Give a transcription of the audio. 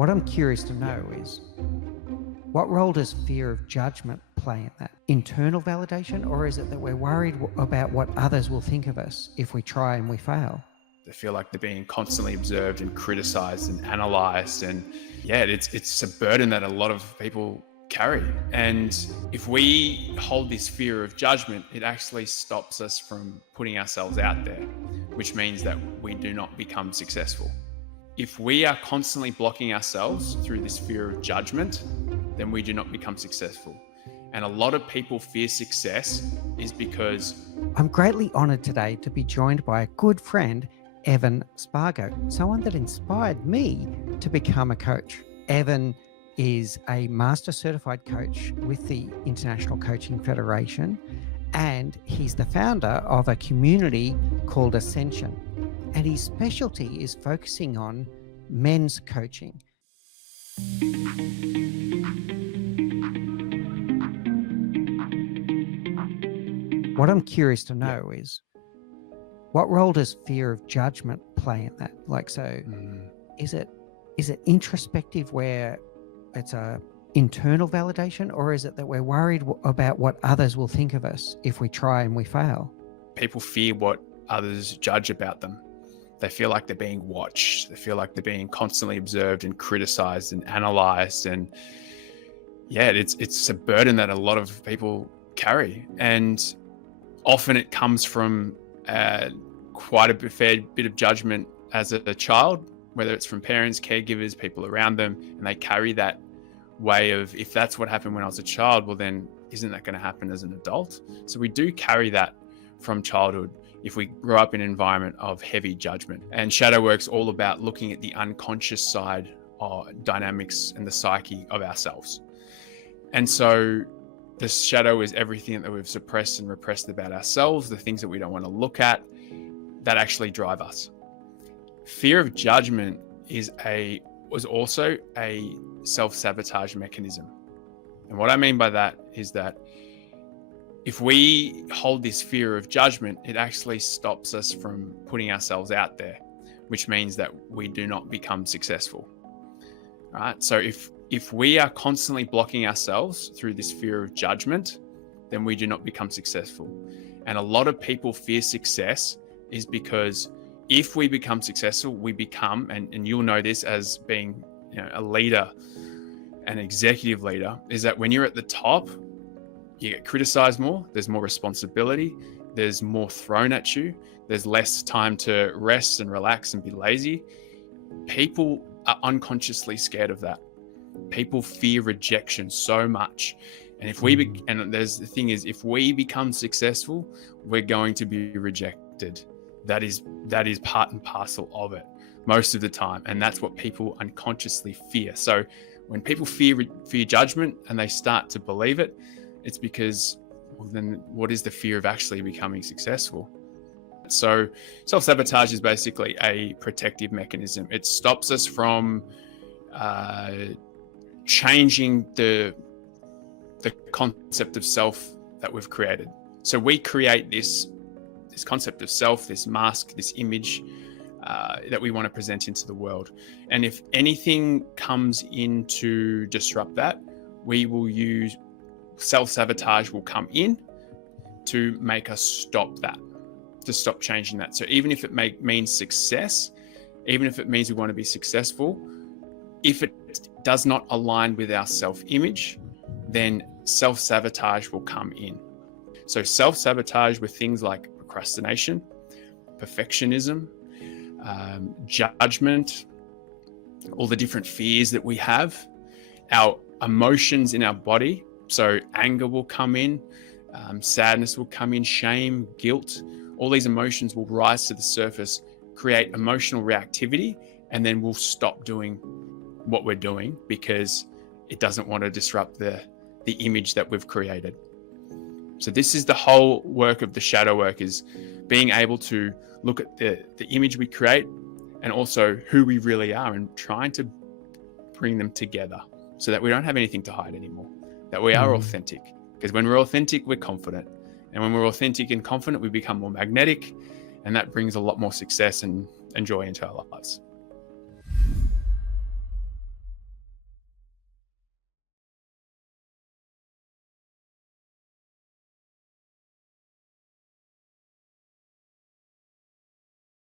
What I'm curious to know is, what role does fear of judgment play in that? Internal validation, or is it that we're worried about what others will think of us if we try and we fail? They feel like they're being constantly observed and criticized and analyzed. And yeah, it's a burden that a lot of people carry. And if we hold this fear of judgment, it actually stops us from putting ourselves out there, which means that we do not become successful. If we are constantly blocking ourselves through this fear of judgment, then we do not become successful. And a lot of people fear success is because... I'm greatly honored today to be joined by a good friend, Evan Spargo, someone that inspired me to become a coach. Evan is a master certified coach with the International Coaching Federation, and he's the founder of a community called Ascension. And his specialty is focusing on men's coaching. What I'm curious to know is, what role does fear of judgment play in that? Is it introspective where it's a internal validation, or is it that we're worried about what others will think of us if we try and we fail? People fear what others judge about them. They feel like they're being watched. They feel like they're being constantly observed and criticized and analyzed. And yeah, it's a burden that a lot of people carry. And often it comes from quite a fair bit of judgment as a child, whether it's from parents, caregivers, people around them, and they carry that way of, if that's what happened when I was a child, well then isn't that going to happen as an adult? So we do carry that from childhood if we grow up in an environment of heavy judgment. And shadow work's all about looking at the unconscious side of dynamics and the psyche of ourselves. And so the shadow is everything that we've suppressed and repressed about ourselves, the things that we don't want to look at, that actually drive us. Fear of judgment was also a self-sabotage mechanism. And what I mean by that is that if we hold this fear of judgment, it actually stops us from putting ourselves out there, which means that we do not become successful. Right? So if we are constantly blocking ourselves through this fear of judgment, then we do not become successful. And a lot of people fear success is because if we become successful, we become, and you'll know this as being a leader, an executive leader, is that when you're at the top, you get criticized more, there's more responsibility, there's more thrown at you, there's less time to rest and relax and be lazy. People are unconsciously scared of that. People fear rejection so much. And if the thing is, if we become successful, we're going to be rejected. That is part and parcel of it most of the time. And that's what people unconsciously fear. So when people fear judgment and they start to believe it, it's because, well, then what is the fear of actually becoming successful? So self-sabotage is basically a protective mechanism. It stops us from changing the concept of self that we've created. So we create this concept of self, this mask, this image that we want to present into the world. And if anything comes in to disrupt that, we will use self-sabotage will come in to make us stop that, to stop changing that. So even if it means success, even if it means we want to be successful, if it does not align with our self-image, then self-sabotage will come in. So self-sabotage with things like procrastination, perfectionism, judgment, all the different fears that we have, our emotions in our body. So anger will come in, sadness will come in, shame, guilt. All these emotions will rise to the surface, create emotional reactivity, and then we'll stop doing what we're doing because it doesn't want to disrupt the image that we've created. So this is the whole work of the shadow work, is being able to look at the image we create and also who we really are, and trying to bring them together so that we don't have anything to hide anymore, that we are authentic. Because when we're authentic, we're confident. And when we're authentic and confident, we become more magnetic, and that brings a lot more success and joy into our lives.